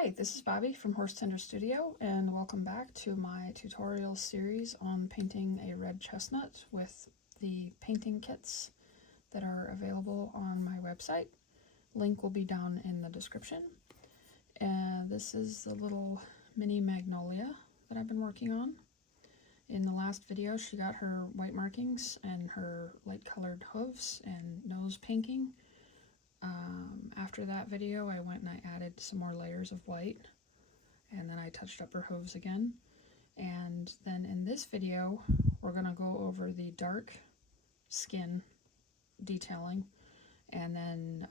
Hi, this is Bobby from Horse Tender Studio, and welcome back to my tutorial series on painting a red chestnut with the painting kits that are available on my website. Link will be down in the description. And this is the little mini Magnolia that I've been working on. In the last video, she got her white markings and her light colored hooves and nose painting. After that video, I went and I added some more layers of white, and then I touched up her hooves again. And then in this video, we're going to go over the dark skin detailing. And then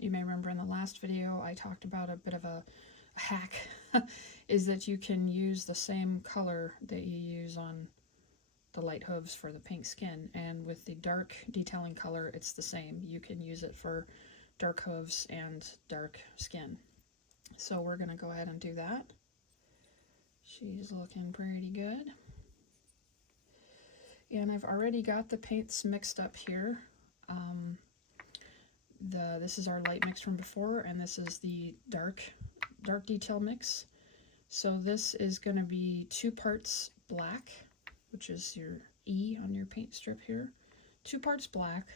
you may remember in the last video, I talked about a bit of a hack, is that you can use the same color that you use on the light hooves for the pink skin, and with the dark detailing color it's the same. You can use it for dark hooves and dark skin. So we're going to go ahead and do that. She's looking pretty good. And I've already got the paints mixed up here. This is our light mix from before, and this is the dark detail mix. So this is going to be 2 parts black, which is your E on your paint strip here, 2 parts black,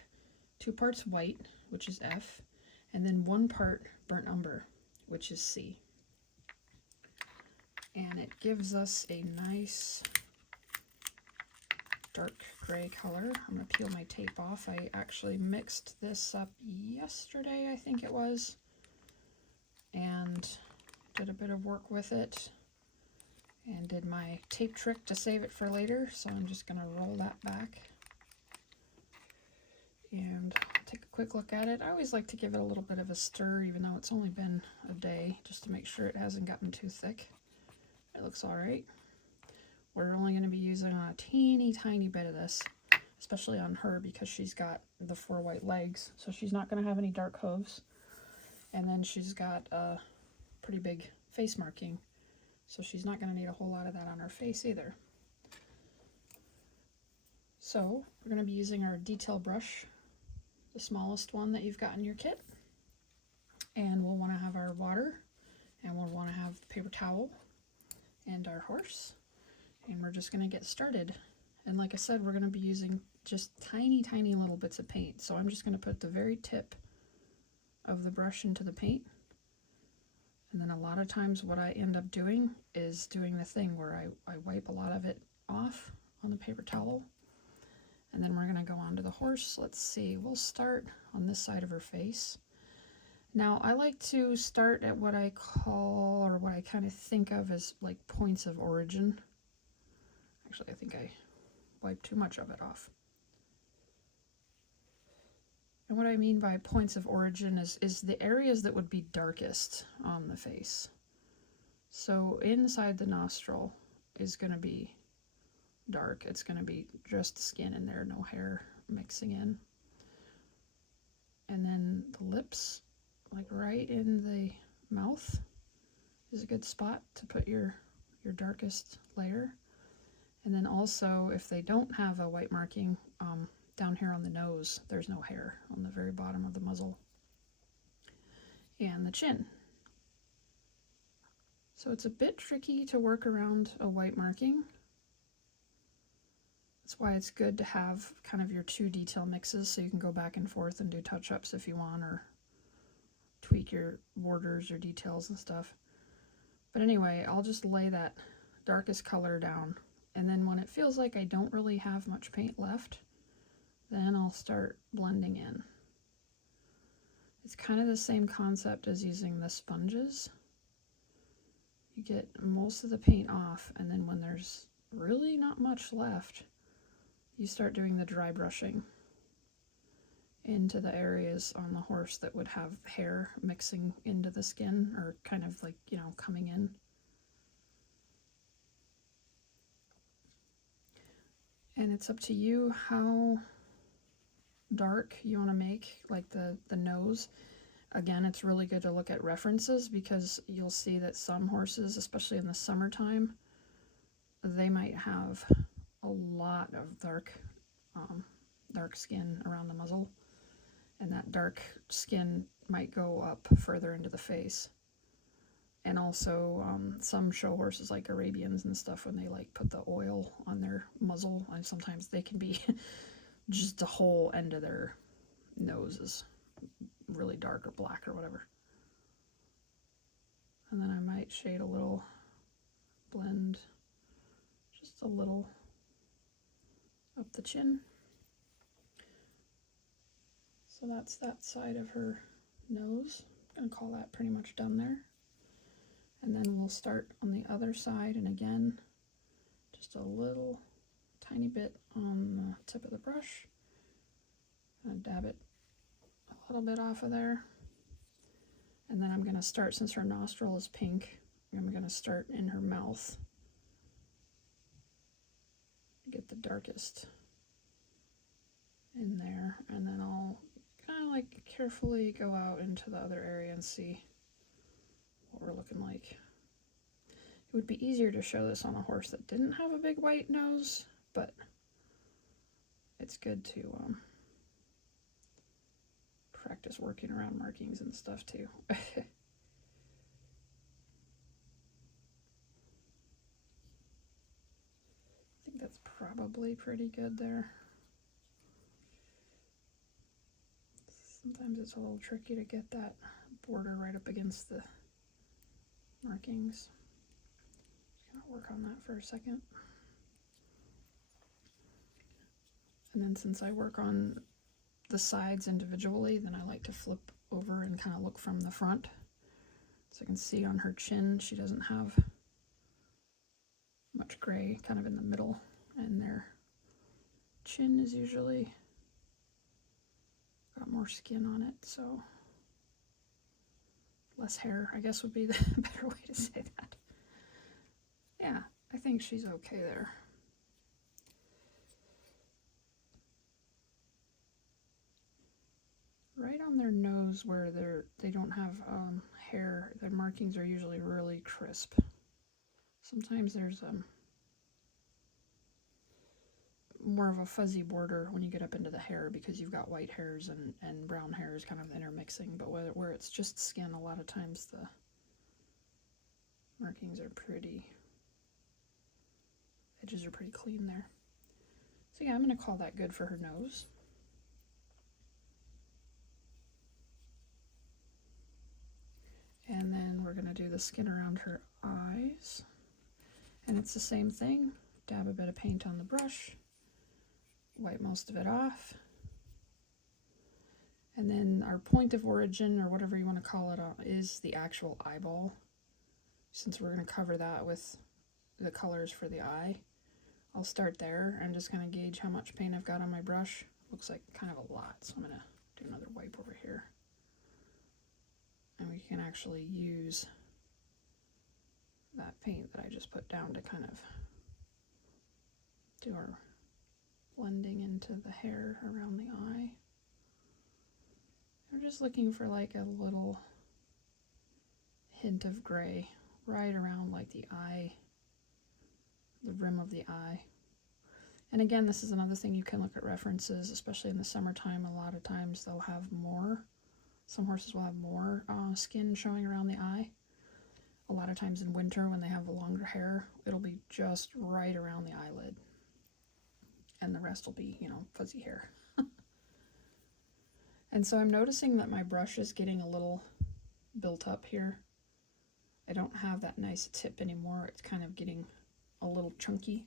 2 parts white, which is F, and then 1 part burnt umber, which is C. And it gives us a nice dark gray color. I'm going to peel my tape off. I actually mixed this up yesterday, I think it was, and did a bit of work with it and did my tape trick to save it for later. So I'm just going to roll that back and take a quick look at it. I always like to give it a little bit of a stir, even though it's only been a day, just to make sure it hasn't gotten too thick. It looks all right. We're only going to be using a teeny tiny bit of this, especially on her, because she's got the 4 white legs, so she's not going to have any dark hooves. And then she's got a pretty big face marking, so she's not going to need a whole lot of that on her face either. So we're going to be using our detail brush, the smallest one that you've got in your kit. And we'll want to have our water, and we'll want to have the paper towel and our horse. And we're just going to get started. And like I said, we're going to be using just tiny little bits of paint. So I'm just going to put the very tip of the brush into the paint. And then a lot of times what I end up doing is doing the thing where I wipe a lot of it off on the paper towel. And then we're going to go on to the horse. Let's see, we'll start on this side of her face. Now I like to start at what I call, or what I kind of think of as like points of origin. Actually, I think I wiped too much of it off. And what I mean by points of origin is the areas that would be darkest on the face. So inside the nostril is going to be dark. It's going to be just skin in there, no hair mixing in. And then the lips, like right in the mouth, is a good spot to put your darkest layer. And then also, if they don't have a white marking, down here on the nose, there's no hair on the very bottom of the muzzle. And the chin. So it's a bit tricky to work around a white marking. That's why it's good to have kind of your 2 detail mixes, so you can go back and forth and do touch-ups if you want, or tweak your borders or details and stuff. But anyway, I'll just lay that darkest color down. And then when it feels like I don't really have much paint left, then I'll start blending in. It's kind of the same concept as using the sponges. You get most of the paint off, and then when there's really not much left, you start doing the dry brushing into the areas on the horse that would have hair mixing into the skin, or kind of like, you know, coming in. And it's up to you how dark you want to make, like the nose. Again, it's really good to look at references, because you'll see that some horses, especially in the summertime, they might have a lot of dark skin around the muzzle, and that dark skin might go up further into the face. And also some show horses like Arabians and stuff, when they like put the oil on their muzzle, and sometimes they can be just the whole end of their nose is really dark or black or whatever. And then I might shade a little, blend just a little up the chin. So that's that side of her nose. I'm going to call that pretty much done there. And then we'll start on the other side, and again, just a little tiny bit on the tip of the brush. I'm going to dab it a little bit off of there. And then I'm going to start, since her nostril is pink, I'm going to start in her mouth. Get the darkest in there, and then I'll kind of like carefully go out into the other area and see what we're looking like. It would be easier to show this on a horse that didn't have a big white nose, but it's good to practice working around markings and stuff too. I think that's probably pretty good there. Sometimes it's a little tricky to get that border right up against the markings. Just gonna work on that for a second. And then since I work on the sides individually, then I like to flip over and kind of look from the front. So you can see on her chin, she doesn't have much gray kind of in the middle, and their chin is usually got more skin on it, so less hair, I guess, would be the better way to say that. Yeah, I think she's okay there. Right on their nose where they don't have hair, their markings are usually really crisp. Sometimes there's more of a fuzzy border when you get up into the hair, because you've got white hairs and brown hairs kind of intermixing, but where it's just skin, a lot of times the markings are pretty, edges are pretty clean there. So yeah, I'm going to call that good for her nose. And then we're going to do the skin around her eyes. And it's the same thing. Dab a bit of paint on the brush. Wipe most of it off. And then our point of origin, or whatever you want to call it, is the actual eyeball. Since we're going to cover that with the colors for the eye, I'll start there and just kind of gauge how much paint I've got on my brush. Looks like kind of a lot, so I'm going to do another wipe over here. And we can actually use that paint that I just put down to kind of do our blending into the hair around the eye. We're just looking for like a little hint of gray right around like the eye, the rim of the eye. And again, this is another thing, you can look at references, especially in the summertime. A lot of times they'll have more. Some horses will have more skin showing around the eye. A lot of times in winter, when they have longer hair, it'll be just right around the eyelid. And the rest will be, you know, fuzzy hair. And so I'm noticing that my brush is getting a little built up here. I don't have that nice tip anymore. It's kind of getting a little chunky.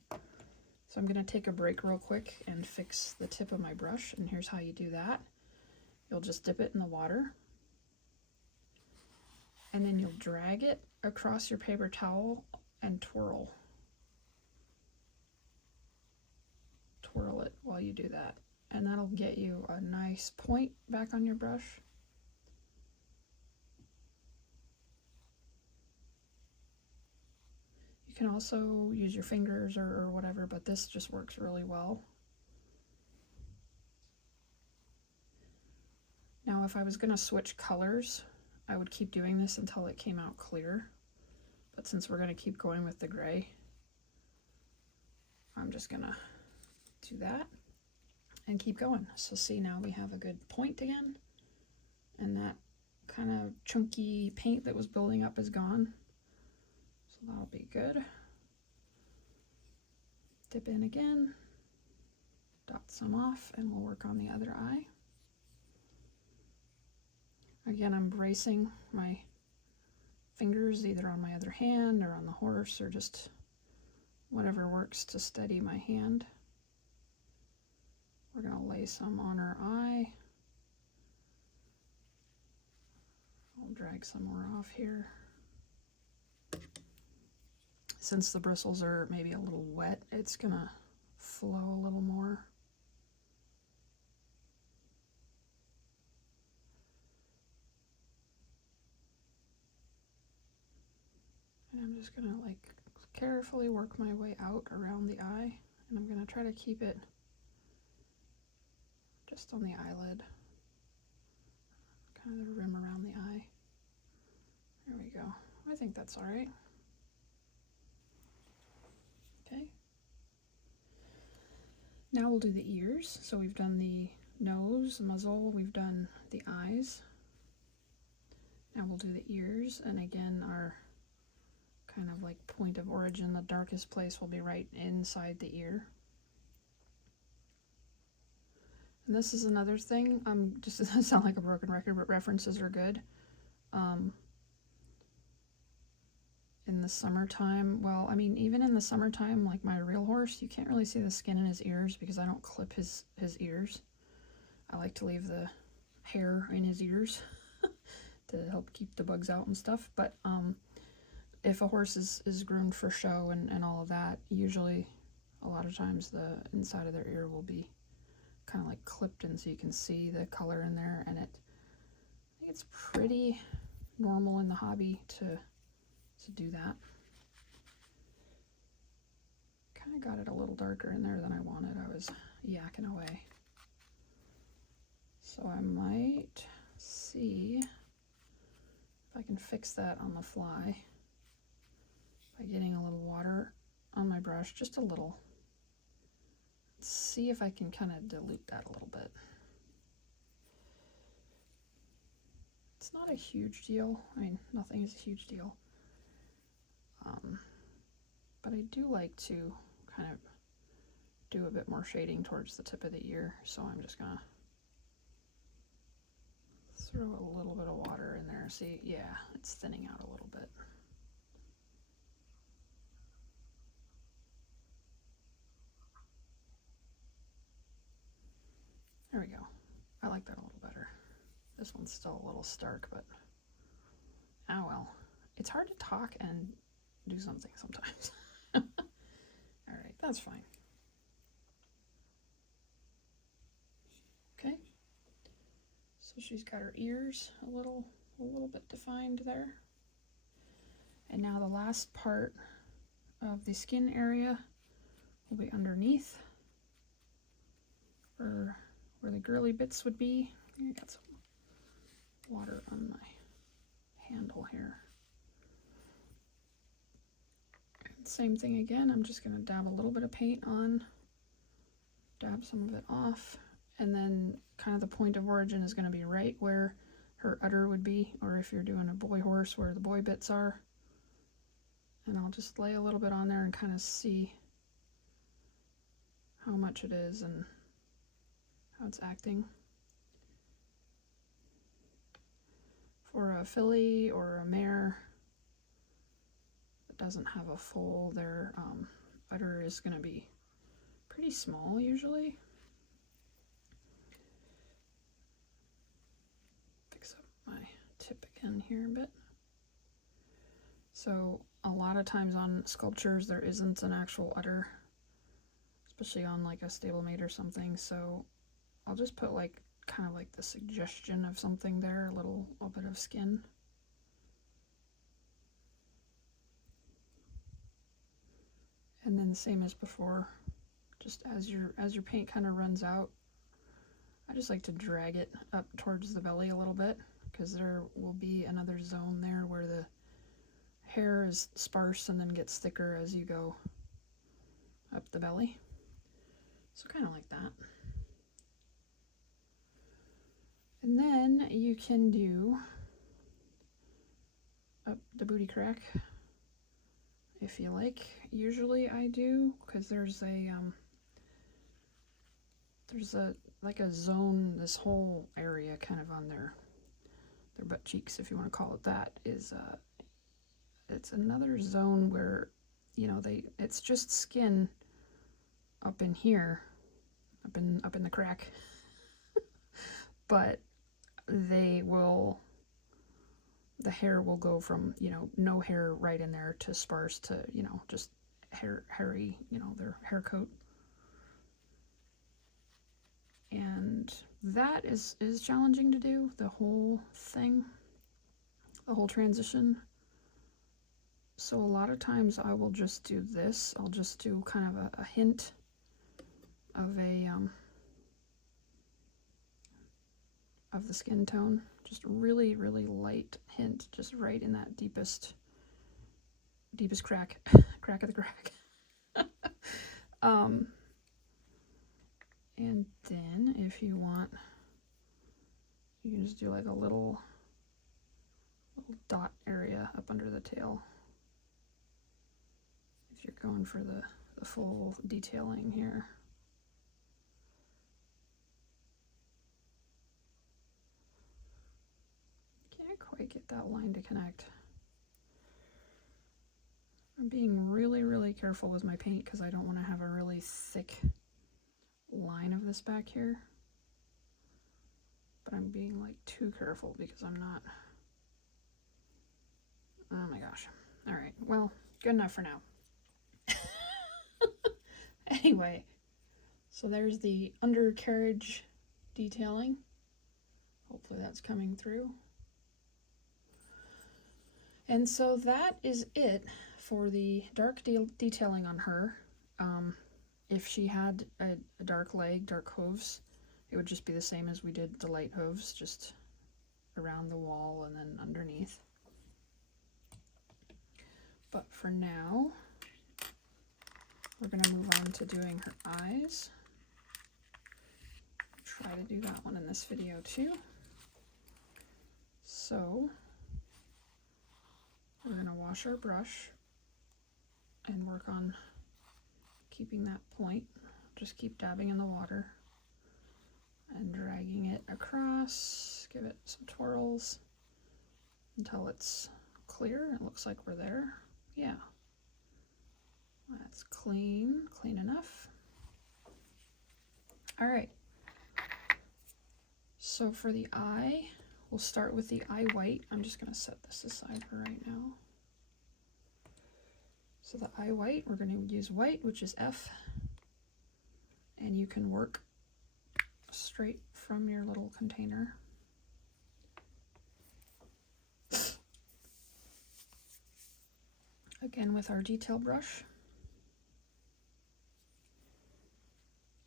So I'm going to take a break real quick and fix the tip of my brush. And here's how you do that. You'll just dip it in the water, and then you'll drag it across your paper towel and twirl. Twirl it while you do that, and that'll get you a nice point back on your brush. You can also use your fingers or whatever, but this just works really well. Now, if I was going to switch colors, I would keep doing this until it came out clear. But since we're going to keep going with the gray, I'm just going to do that and keep going. So see, now we have a good point again. And that kind of chunky paint that was building up is gone. So that'll be good. Dip in again, dot some off, and we'll work on the other eye. Again, I'm bracing my fingers either on my other hand or on the horse, or just whatever works to steady my hand. We're going to lay some on her eye. I'll drag some more off here. Since the bristles are maybe a little wet, it's going to flow a little more. And I'm just going to like carefully work my way out around the eye, and I'm going to try to keep it just on the eyelid, kind of the rim around the eye. There we go. I think that's all right. Okay. Now we'll do the ears. So we've done the nose, muzzle, we've done the eyes. Now we'll do the ears, and again, our kind of like point of origin, the darkest place will be right inside the ear. And this is another thing, just to sound like a broken record, but references are good. In the summertime, well, I mean, even in the summertime, like my real horse, you can't really see the skin in his ears because I don't clip his ears. I like to leave the hair in his ears to help keep the bugs out and stuff. But if a horse is groomed for show and all of that, usually a lot of times the inside of their ear will be kind of like clipped in so you can see the color in there, and I think it's pretty normal in the hobby to do that. Kind of got it a little darker in there than I wanted. I was yakking away. So I might see if I can fix that on the fly by getting a little water on my brush, just a little. Let's see if I can kind of dilute that a little bit. It's not a huge deal. I mean, nothing is a huge deal. But I do like to kind of do a bit more shading towards the tip of the ear, so I'm just gonna throw a little bit of water in there. See, yeah, it's thinning out a little bit. There we go. I like that a little better. This one's still a little stark, but oh well. It's hard to talk and do something sometimes. All right, that's fine. Okay. So she's got her ears a little bit defined there. And now the last part of the skin area will be underneath, where the girly bits would be. I got some water on my handle here. Same thing again, I'm just going to dab a little bit of paint on, dab some of it off, and then kind of the point of origin is going to be right where her udder would be, or if you're doing a boy horse, where the boy bits are. And I'll just lay a little bit on there and kind of see how much it is and how it's acting. For a filly or a mare that doesn't have a foal, their udder is going to be pretty small usually. Fix up my tip again here a bit. So a lot of times on sculptures there isn't an actual udder, especially on like a stablemate or something, so I'll just put like kind of like the suggestion of something there, a little bit of skin. And then the same as before, just as your paint kind of runs out, I just like to drag it up towards the belly a little bit, because there will be another zone there where the hair is sparse and then gets thicker as you go up the belly. So kind of like that. And then you can do up the booty crack if you like. Usually I do, because there's a like a zone, this whole area kind of on their butt cheeks, if you want to call it that, is it's another zone where, you know, it's just skin up in here, up in the crack, but the hair will go from, you know, no hair right in there to sparse to, you know, just hairy, you know, their hair coat. And that is challenging to do, the whole thing, the whole transition. So a lot of times I will just do this. I'll just do kind of a hint of of the skin tone, just really, really light hint, just right in that deepest crack of the crack. And then if you want, you can just do like a little dot area up under the tail if you're going for the full detailing here. Can't quite get that line to connect. I'm being really, really careful with my paint because I don't want to have a really thick line of this back here. But I'm being like too careful because I'm not. Oh my gosh. All right. Well, good enough for now. Anyway, so there's the undercarriage detailing. Hopefully that's coming through. And so that is it for the dark detailing on her. If she had a dark leg, dark hooves, it would just be the same as we did the light hooves, just around the wall and then underneath. But for now, we're going to move on to doing her eyes. Try to do that one in this video too. So we're going to wash our brush and work on keeping that point. Just keep dabbing in the water and dragging it across. Give it some twirls until it's clear. It looks like we're there. Yeah. That's clean enough. All right. So for the eye, we'll start with the eye white. I'm just going to set this aside for right now. So the eye white, we're going to use white, which is F. And you can work straight from your little container. Again with our detail brush.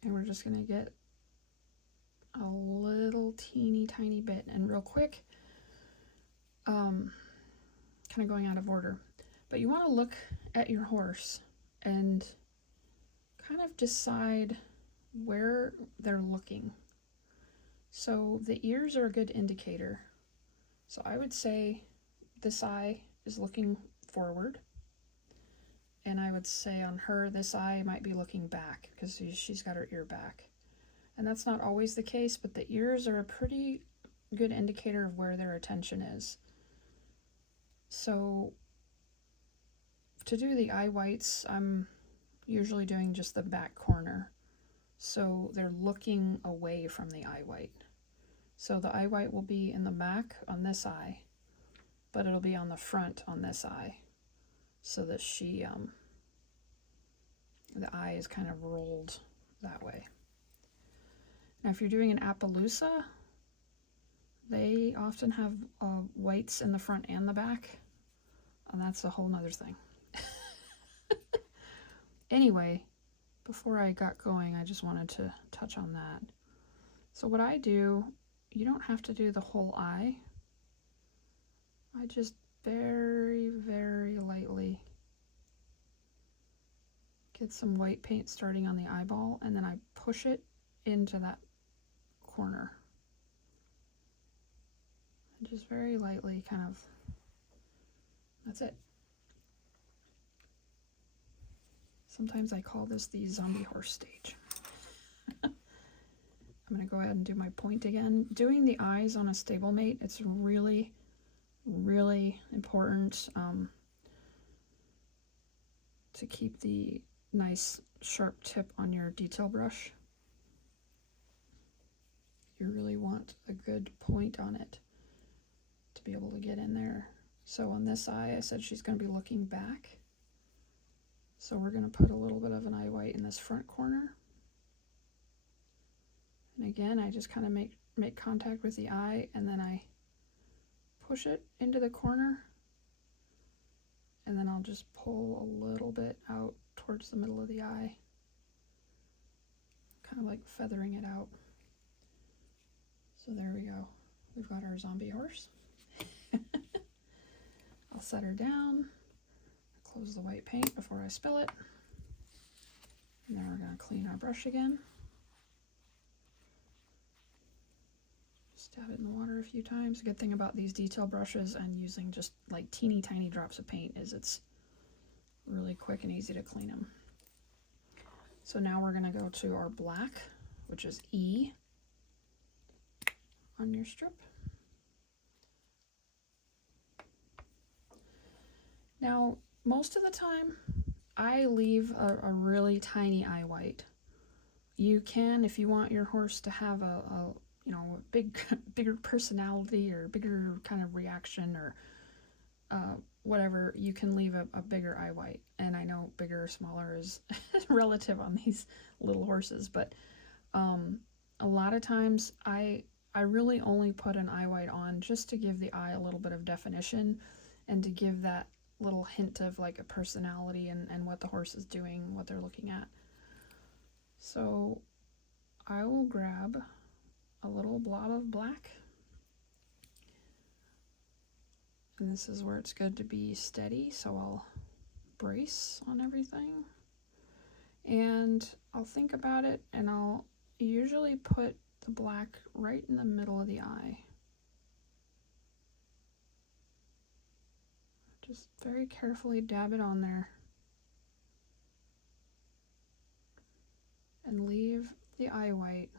And we're just going to get a little teeny tiny bit. And real quick, kind of going out of order, but you want to look at your horse and kind of decide where they're looking. So the ears are a good indicator. So I would say this eye is looking forward. And I would say on her, this eye might be looking back because she's got her ear back. And that's not always the case, but the ears are a pretty good indicator of where their attention is. So to do the eye whites, I'm usually doing just the back corner. So they're looking away from the eye white. So the eye white will be in the back on this eye, but it'll be on the front on this eye. So that the eye is kind of rolled that way. Now if you're doing an Appaloosa, they often have whites in the front and the back, and that's a whole nother thing. Anyway, before I got going, I just wanted to touch on that. So what I do, you don't have to do the whole eye. I just very, very lightly get some white paint starting on the eyeball, and then I push it into that corner. And just very lightly, kind of, that's it. Sometimes I call this the zombie horse stage. I'm going to go ahead and do my point again. Doing the eyes on a stablemate, it's really, really important to keep the nice sharp tip on your detail brush. You really want a good point on it to be able to get in there. So on this eye, I said she's going to be looking back. So we're going to put a little bit of an eye white in this front corner. And again, I just kind of make contact with the eye, and then I push it into the corner, and then I'll just pull a little bit out towards the middle of the eye, kind of like feathering it out. So there we go. We've got our zombie horse. I'll set her down, close the white paint before I spill it, and then we're going to clean our brush again. Dab it in the water a few times. The good thing about these detail brushes and using just like teeny tiny drops of paint is it's really quick and easy to clean them. So now we're going to go to our black, which is E on your strip. Now, most of the time, I leave a really tiny eye white. You can, if you want your horse to have a bigger personality or bigger kind of reaction or whatever, you can leave a bigger eye white. And I know bigger or smaller is relative on these little horses, but a lot of times I really only put an eye white on just to give the eye a little bit of definition and to give that little hint of like a personality and what the horse is doing, what they're looking at. So I will grab a little blob of black, and this is where it's good to be steady, so I'll brace on everything, and I'll think about it, and I'll usually put the black right in the middle of the eye. Just very carefully dab it on there and leave the eye white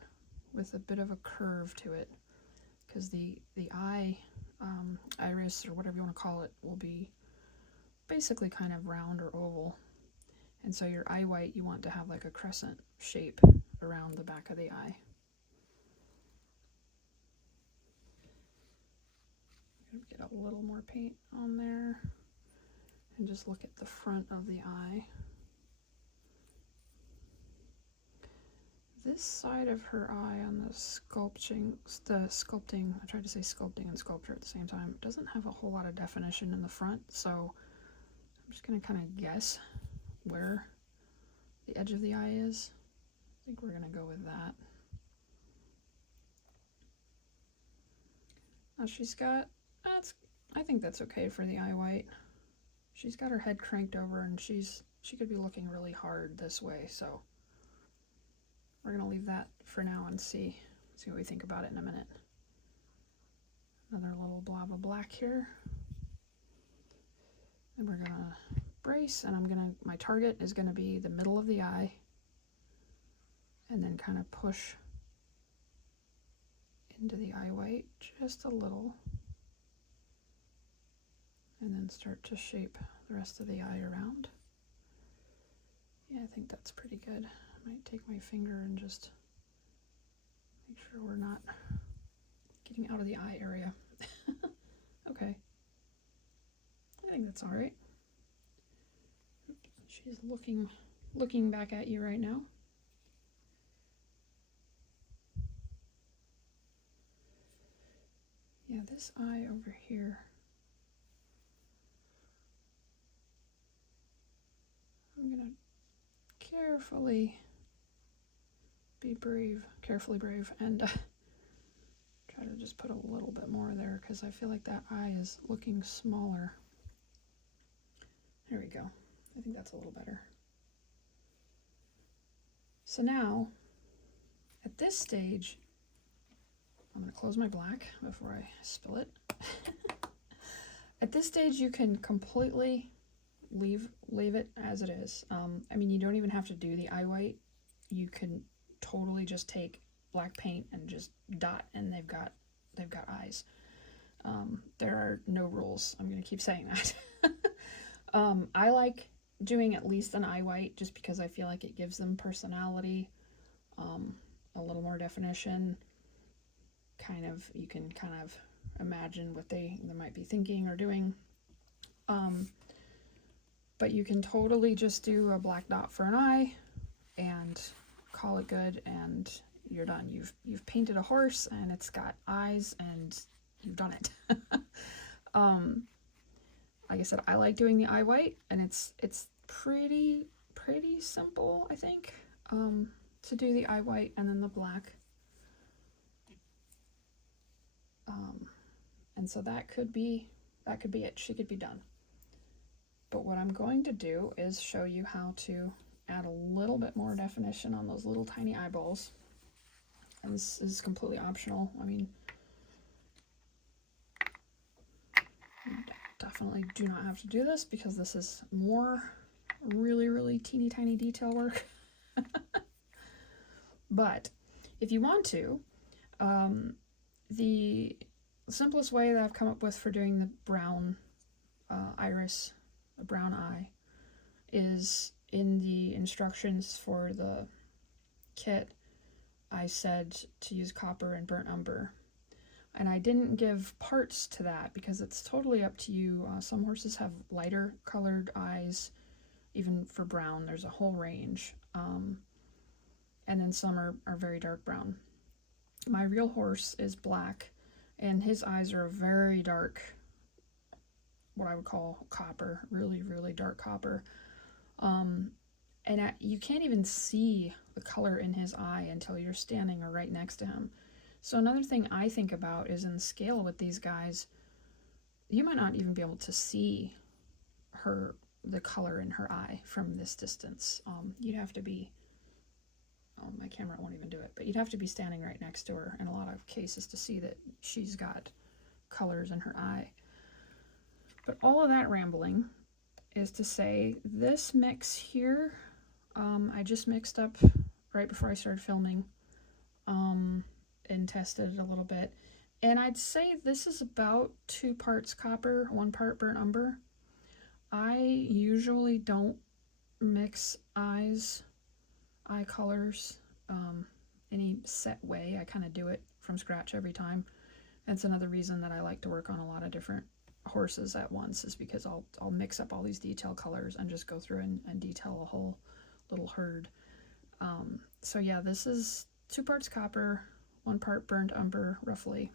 with a bit of a curve to it, because the eye, iris, or whatever you want to call it, will be basically kind of round or oval. And so your eye white, you want to have like a crescent shape around the back of the eye. Get a little more paint on there and just look at the front of the eye. This side of her eye on the sculpting, I tried to say sculpting and sculpture at the same time, doesn't have a whole lot of definition in the front, so I'm just going to kind of guess where the edge of the eye is. I think we're going to go with that. Now she's got, I think that's okay for the eye white. She's got her head cranked over and she could be looking really hard this way, so we're going to leave that for now and see what we think about it in a minute. Another little blob of black here. And we're going to brace, and my target is going to be the middle of the eye, and then kind of push into the eye white just a little, and then start to shape the rest of the eye around. Yeah, I think that's pretty good. I might take my finger and just make sure we're not getting out of the eye area. Okay. I think that's all right. She's looking back at you right now. Yeah, this eye over here. I'm gonna carefully brave, and try to just put a little bit more there, because I feel like that eye is looking smaller. There we go. I think that's a little better. So now, at this stage, I'm going to close my black before I spill it. At this stage, you can completely leave it as it is. I mean, you don't even have to do the eye white. You can totally just take black paint and just dot, and they've got eyes. There are no rules. I'm gonna keep saying that. I like doing at least an eye white just because I feel like it gives them personality, a little more definition. You can kind of imagine what they might be thinking or doing. But you can totally just do a black dot for an eye and call it good, and you're done. You've painted a horse and it's got eyes, and you've done it. Like I said, I like doing the eye white, and it's pretty simple, I think, to do the eye white and then the black. And so that could be it. She could be done. But what I'm going to do is show you how to add a little bit more definition on those little tiny eyeballs. And this is completely optional. I mean, you definitely do not have to do this because this is more really teeny tiny detail work. But if you want to, the simplest way that I've come up with for doing the brown iris, a brown eye, is in the instructions for the kit. I said to use copper and burnt umber, and I didn't give parts to that because it's totally up to you. Some horses have lighter colored eyes, even for brown. There's a whole range, and then some are very dark brown. My real horse is black, and his eyes are a very dark, what I would call copper, really dark copper. And you can't even see the color in his eye until you're standing right next to him. So another thing I think about is in scale with these guys, you might not even be able to see the color in her eye from this distance. You'd have to be, my camera won't even do it, but you'd have to be standing right next to her in a lot of cases to see that she's got colors in her eye. But all of that rambling is to say, this mix here, I just mixed up right before I started filming, and tested it a little bit. And I'd say this is about 2 parts copper, 1 part burnt umber. I usually don't mix eye colors any set way. I kind of do it from scratch every time. That's another reason that I like to work on a lot of different horses at once, is because I'll mix up all these detail colors and just go through and detail a whole little herd. So yeah, this is 2 parts copper, 1 part burnt umber, roughly.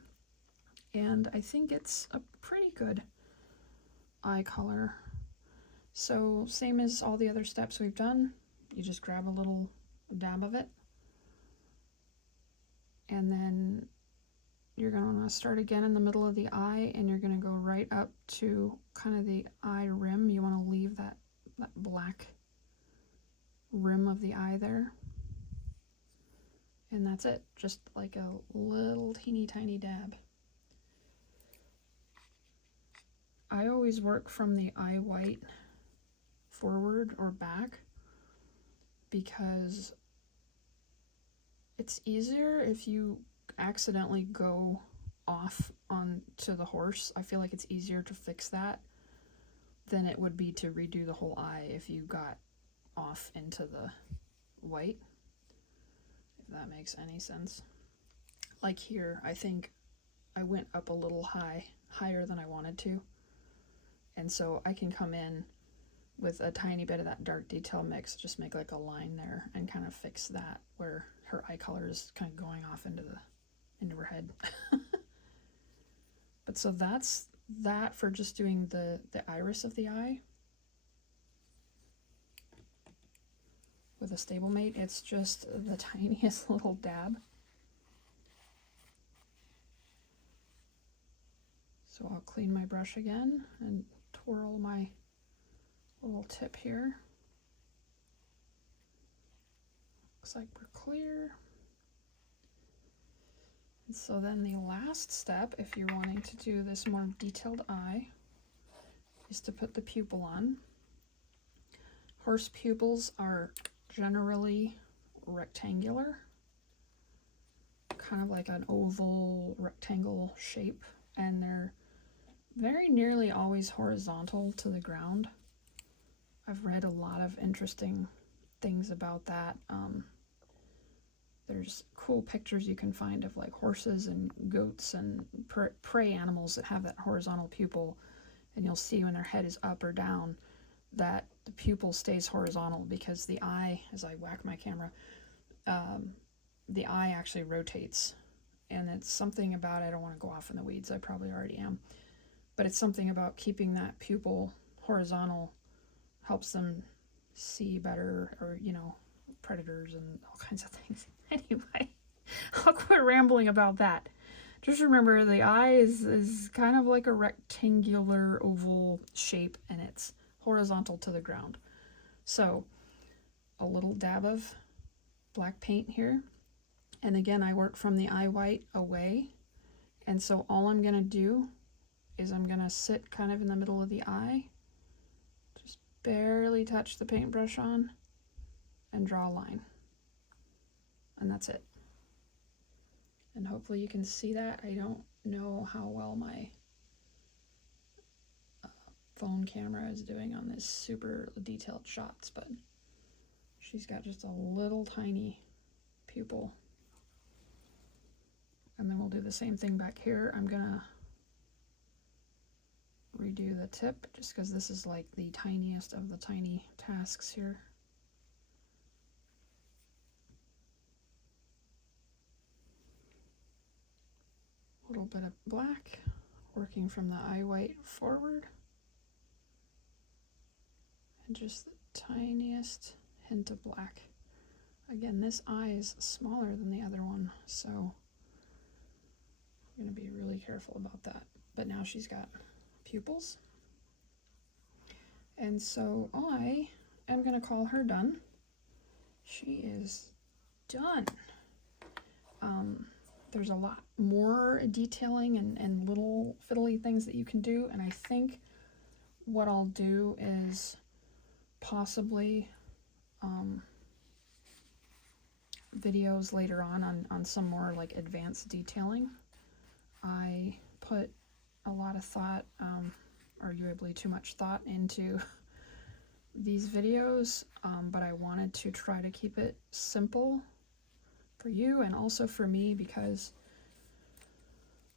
And I think it's a pretty good eye color. So same as all the other steps we've done, you just grab a little dab of it, and then you're going to want to start again in the middle of the eye, and you're going to go right up to kind of the eye rim. You want to leave that black rim of the eye there. And that's it, just like a little teeny tiny dab. I always work from the eye white forward or back because it's easier if you accidentally go off onto the horse. I feel like it's easier to fix that than it would be to redo the whole eye if you got off into the white, if that makes any sense. Like here, I think I went up a little higher than I wanted to, and so I can come in with a tiny bit of that dark detail mix, just make like a line there and kind of fix that where her eye color is kind of going off into her head. But so that's that for just doing the iris of the eye. With a Stablemate, it's just the tiniest little dab. So I'll clean my brush again and twirl my little tip here. Looks like we're clear. And so then the last step, if you're wanting to do this more detailed eye, is to put the pupil on. Horse pupils are generally rectangular, kind of like an oval rectangle shape, and they're very nearly always horizontal to the ground. I've read a lot of interesting things about that. There's cool pictures you can find of like horses and goats and prey animals that have that horizontal pupil, and you'll see when their head is up or down that the pupil stays horizontal because the eye, as I whack my camera, the eye actually rotates. And it's something about, I don't want to go off in the weeds, I probably already am, but it's something about keeping that pupil horizontal helps them see better, or, you know, predators and all kinds of things. Anyway, I'll quit rambling about that. Just remember the eye is kind of like a rectangular oval shape, and it's horizontal to the ground. So a little dab of black paint here. And again, I work from the eye white away. And so all I'm going to do is I'm going to sit kind of in the middle of the eye, just barely touch the paintbrush on, and draw a line. And that's it. And hopefully you can see that. I don't know how well my phone camera is doing on this super detailed shots, but she's got just a little tiny pupil. And then we'll do the same thing back here. I'm gonna redo the tip just because this is like the tiniest of the tiny tasks here. A little bit of black, working from the eye white forward. And just the tiniest hint of black. Again, this eye is smaller than the other one, so I'm going to be really careful about that. But now she's got pupils. And so I am going to call her done. She is done. There's a lot more detailing and little fiddly things that you can do, and I think what I'll do is possibly videos later on some more like advanced detailing. I put a lot of thought, arguably too much thought, into these videos, but I wanted to try to keep it simple for you and also for me because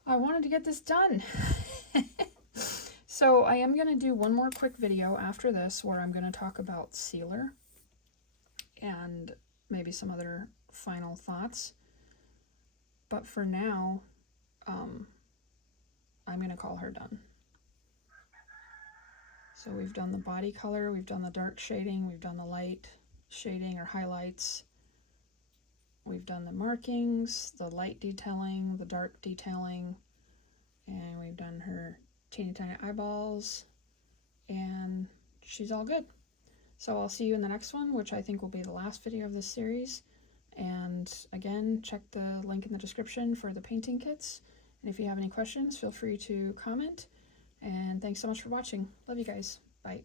I wanted to get this done. So I am going to do one more quick video after this where I'm going to talk about sealer and maybe some other final thoughts. But for now, I'm going to call her done. So we've done the body color, we've done the dark shading, we've done the light shading or highlights, we've done the markings, the light detailing, the dark detailing, and we've done her teeny tiny eyeballs, and she's all good. So I'll see you in the next one, which I think will be the last video of this series. And again, check the link in the description for the painting kits. And if you have any questions, feel free to comment. And thanks so much for watching. Love you guys. Bye.